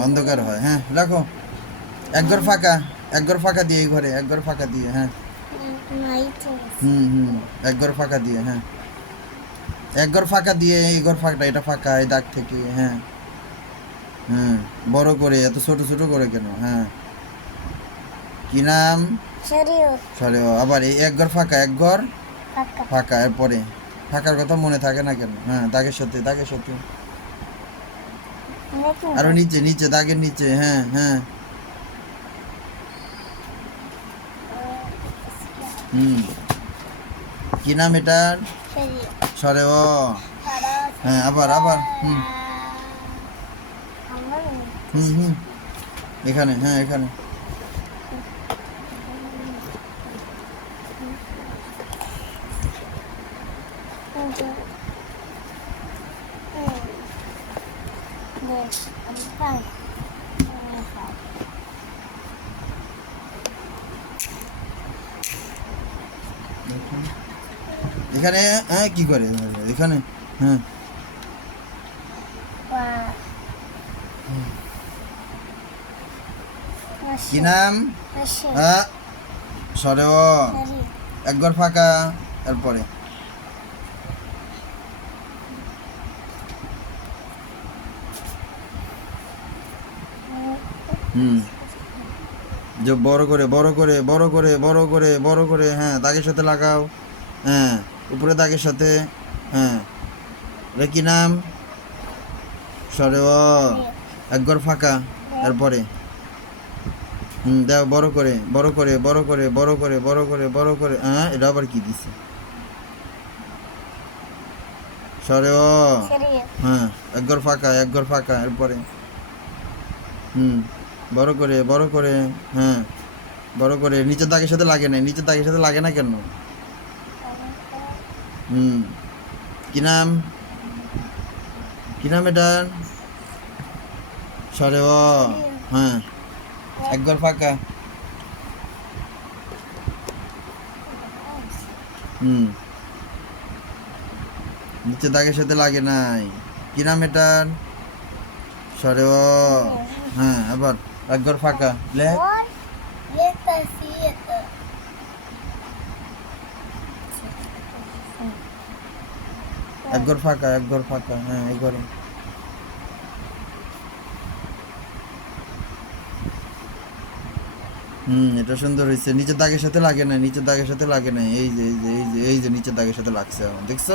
অন্ধকার হয় হ্যাঁ। রাখো। এক ঘর ফাঁকা এক ঘর ফাঁকা দিয়ে এই ঘরে এক ঘর ফাঁকা দিয়ে হ্যাঁ। হুম হুম এক ঘর ফাঁকা দিয়ে হ্যাঁ। এক ঘর ফাঁকা দিয়ে এই ঘর ফাঁকা এটা ফাঁকা এই দাগ থেকে হ্যাঁ। হ্যাঁ বড় করে এত ছোট ছোট করে কেন হ্যাঁ। কি নাম? সরে আবার এই এক ঘর ফাঁকা এক ঘর ফাঁকা এরপরে। ফাঁকার কথা মনে থাকে না কেন? হ্যাঁ দাগের সাথে দাগের সাথে। আরও নিচে নিচে দাগের নিচে হ্যাঁ হ্যাঁ। হুম। কি নাম এটার? সরে ও হ্যাঁ আবার আবার হুম। হুম হুম। এখানে হ্যাঁ এখানে। এখানে হ্যাঁ কি করে? এখানে হ্যাঁ। কি নাম? হ্যাঁ সরে ও একবার ফাঁকা তারপরে। হুম যে বড় করে বড় করে বড় করে বড় করে বড় করে হ্যাঁ দাগের সাথে লাগাও হ্যাঁ উপরে দাগের সাথে হ্যাঁ এটা কি নাম সরে ও একবার ফাঁকা তারপরে হুম দাও বড় করে বড় করে বড় করে বড় করে বড় করে বড় করে হ্যাঁ এটা আবার কি দিছে সরে ও হ্যাঁ একঘর ফাঁকা একঘর ফাঁকা এরপরে হুম বড় করে বড় করে হ্যাঁ বড় করে, নিচের দাগের সাথে লাগে না নিচের দাগের সাথে লাগে না কেন? হুম, কি নাম? কি নাম এটার? সরে ও হ্যাঁ একবার ফাঁকা। হুম নিচে দাগের সাথে লাগে নাই। কি নাম এটার? সরে ও হ্যাঁ আবার। একবার ফাঁকা। লেখ একবার ফাঁকা একবার ফাঁকা হ্যাঁ একবারে হুম, এটা সুন্দর হয়েছে নিচের দাগের সাথে লাগে না নিচের দাগের সাথে লাগে না এই যে এই যে এই যে এই যে নিচের দাগের সাথে লাগছে এখন, দেখছ?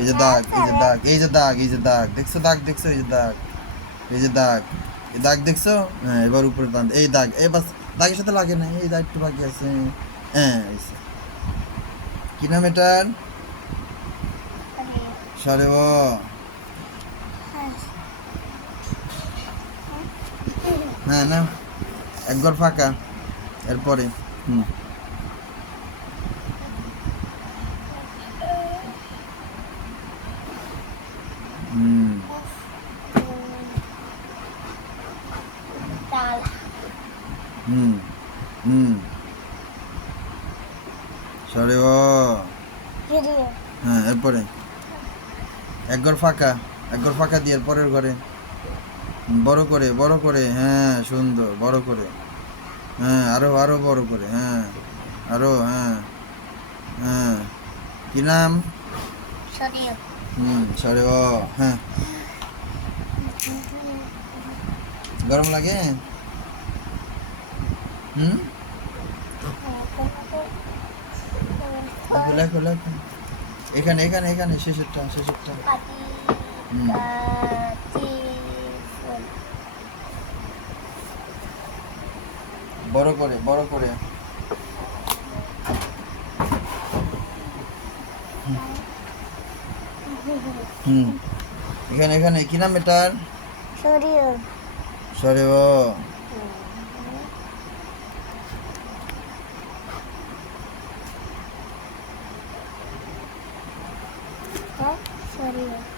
এই যে দাগ, এই যে দাগ, এই যে দাগ, এই যে দাগ, দেখছ দাগ, দেখছ? এই যে দাগ, এই যে দাগ। এই দাগ দেখছ? হ্যাঁ এবার উপরে টান এই দাগ, এই দাগের সাথে লাগে না, এই দাগ একটু বাকি আছে। হ্যাঁ। কি নাম এটার? সরে ও হ্যাঁ না একবার ফাঁকা, এরপরে। হুম। হুম। হুম হুম। সরে ও হ্যাঁ এরপরে? এক ঘর ফাঁকা এক ঘর ফাঁকা দিয়ে পরের ঘরে? বড় করে বড় করে হ্যাঁ সুন্দর বড় করে। হ্যাঁ আরও আরও বড় করে হ্যাঁ আরও হ্যাঁ হ্যাঁ। কি নাম? হুম সরে ও হ্যাঁ। গরম লাগে? এখানে এখানে এখানে শেষেরটা শেষেরটা বড় করে বড় করে হুম এখানে এখানে কি নাম এটার সরে ও Sorry.